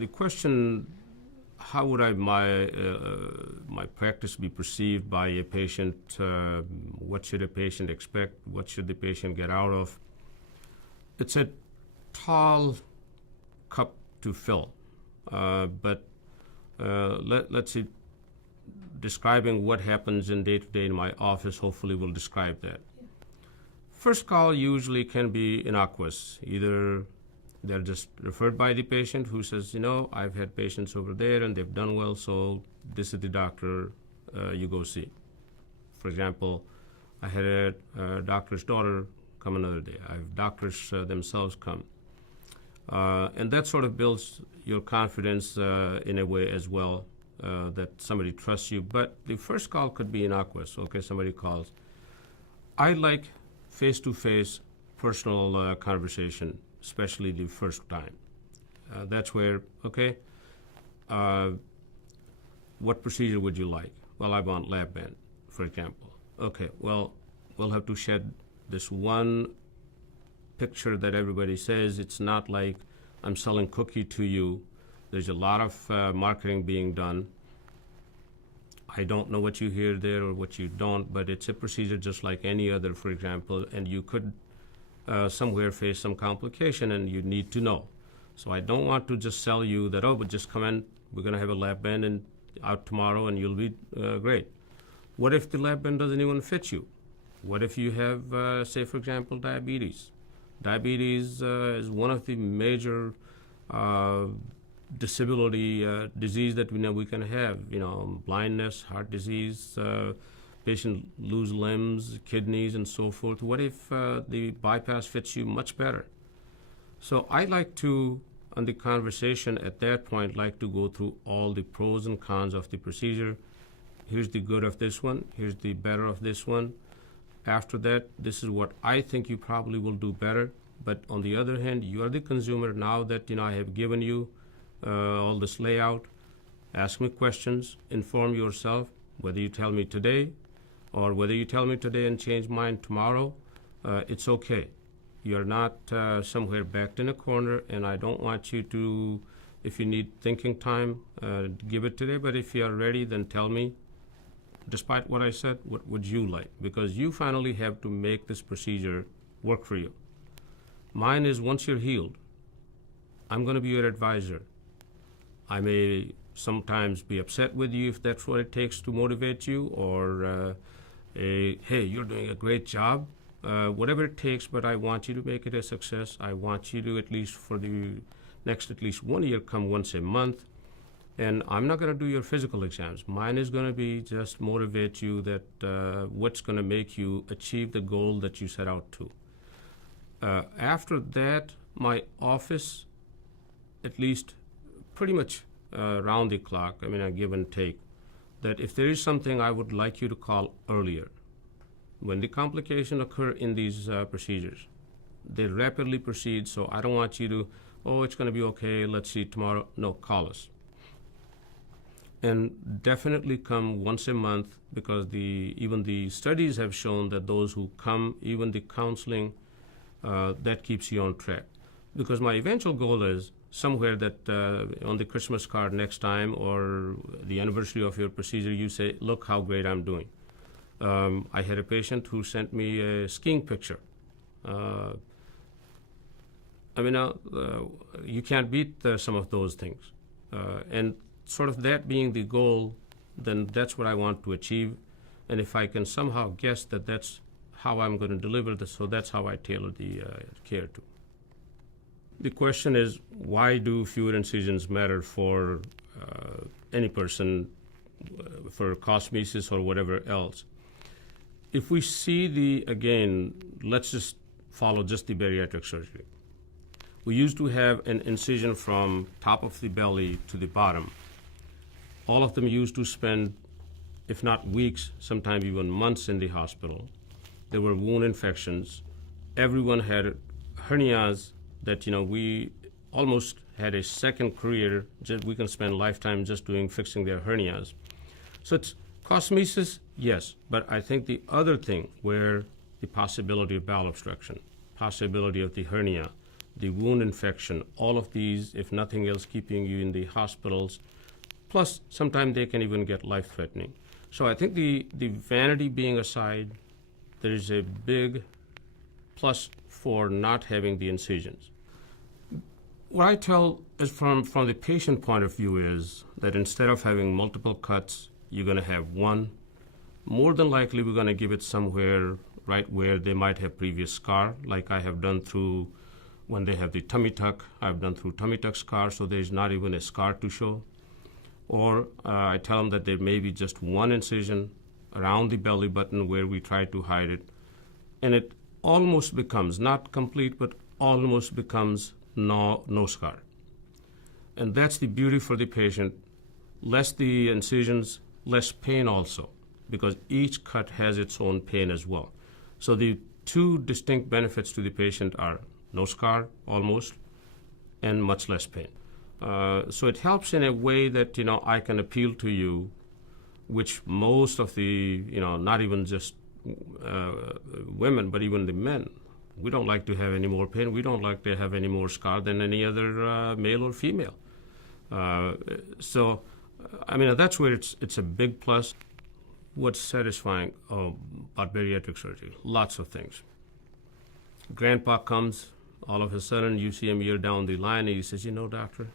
The question, how would my practice be perceived by a patient? What should a patient expect? What should the patient get out of? It's a tall cup to fill, but let's see, describing what happens in day-to-day in my office hopefully will describe that. First call usually can be innocuous. Either they're just referred by the patient who says, I've had patients over there and they've done well, so this is the doctor you go see. For example, I had a doctor's daughter come another day. I have doctors themselves come. And that sort of builds your confidence in a way as well, that somebody trusts you. But the first call could be innocuous. Okay, somebody calls. I like face-to-face personal conversation, especially the first time. That's where, what procedure would you like? Well, I want lab band, for example. Okay, well, we'll have to shed this one picture that everybody says. It's not like I'm selling cookie to you. There's a lot of marketing being done. I don't know what you hear there or what you don't, but it's a procedure just like any other, for example, and you could somewhere face some complication and you need to know. So I don't want to just sell you that, but just come in, we're going to have a lab band and out tomorrow and you'll be great. What if the lab band doesn't even fit you? What if you have, say, for example, diabetes? Diabetes is one of the major disability disease that we know we can have. Blindness, heart disease, patient lose limbs, kidneys, and so forth. What if the bypass fits you much better? So I like to, on the conversation at that point, like to go through all the pros and cons of the procedure. Here's the good of this one. Here's the better of this one. After that, this is what I think you probably will do better. But on the other hand, you are the consumer. Now that I have given you all this layout, ask me questions, inform yourself. Whether you tell me today or whether you tell me today and change mine tomorrow, it's okay. You're not somewhere backed in a corner, and I don't want you to, if you need thinking time, give it today. But if you are ready, then tell me. Despite what I said, what would you like? Because you finally have to make this procedure work for you. Mine is once you're healed, I'm going to be your advisor. I may sometimes be upset with you if that's what it takes to motivate you, or hey, you're doing a great job. Whatever it takes, but I want you to make it a success. I want you to, at least for the next at least 1 year, come once a month. And I'm not going to do your physical exams. Mine is going to be just motivate you that what's going to make you achieve the goal that you set out to. After that, my office, at least pretty much round the clock, I give and take, that if there is something I would like you to call earlier. When the complications occur in these procedures, they rapidly proceed, so I don't want you to, it's going to be okay, let's see tomorrow. No, call us. And definitely come once a month, because even the studies have shown that those who come, even the counseling, that keeps you on track. Because my eventual goal is somewhere that on the Christmas card next time or the anniversary of your procedure, you say, look how great I'm doing. I had a patient who sent me a skiing picture. You can't beat some of those things. And sort of that being the goal, then that's what I want to achieve. And if I can somehow guess that that's how I'm going to deliver this, so that's how I tailor the care to. The question is, why do fewer incisions matter for any person, for cosmesis or whatever else? If we see again, let's just follow just the bariatric surgery. We used to have an incision from top of the belly to the bottom. All of them used to spend, if not weeks, sometimes even months in the hospital. There were wound infections. Everyone had hernias that, we almost had a second career. We can spend lifetime just fixing their hernias. So it's cosmesis, yes, but I think the other thing where the possibility of bowel obstruction, possibility of the hernia, the wound infection, all of these, if nothing else, keeping you in the hospitals. Plus, sometimes they can even get life-threatening. So I think the vanity being aside, there is a big plus for not having the incisions. What I tell is from the patient point of view is that instead of having multiple cuts, you're going to have one. More than likely, we're going to give it somewhere right where they might have previous scar, like I have done through when they have the tummy tuck. I've done through tummy tuck scar, so there's not even a scar to show. Or I tell them that there may be just one incision around the belly button where we try to hide it. And it almost becomes, not complete, but almost becomes no scar. And that's the beauty for the patient. Less the incisions, less pain also, because each cut has its own pain as well. So the two distinct benefits to the patient are no scar, almost, and much less pain. So it helps in a way that, I can appeal to you, which most of the, not even just women, but even the men, we don't like to have any more pain. We don't like to have any more scar than any other male or female. So that's where it's a big plus. What's satisfying about bariatric surgery? Lots of things. Grandpa comes, all of a sudden you see him a year down the line, and he says, doctor,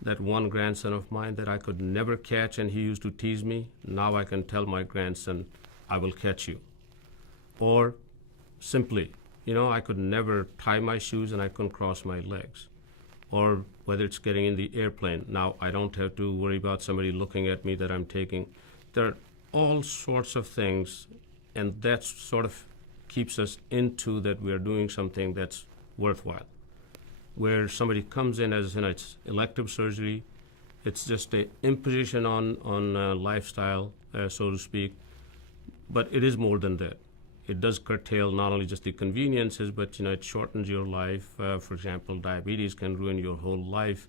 that one grandson of mine that I could never catch and he used to tease me, now I can tell my grandson, I will catch you. Or simply, I could never tie my shoes and I couldn't cross my legs. Or whether it's getting in the airplane, now I don't have to worry about somebody looking at me that I'm taking. There are all sorts of things, and that sort of keeps us into that we are doing something that's worthwhile. Where somebody comes in as it's elective surgery, it's just an imposition on lifestyle, so to speak, but it is more than that. It does curtail not only just the conveniences, but it shortens your life. For example, diabetes can ruin your whole life.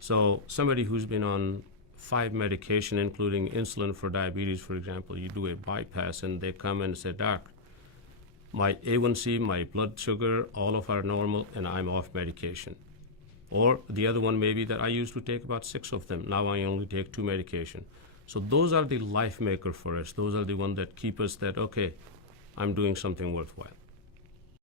So somebody who's been on 5 medication, including insulin for diabetes, for example, you do a bypass and they come and say, Doc, my A1C, my blood sugar, all of are normal, and I'm off medication. Or the other one may be that I used to take about 6 of them. Now I only take 2 medication. So those are the life maker for us. Those are the ones that keep us that, okay, I'm doing something worthwhile.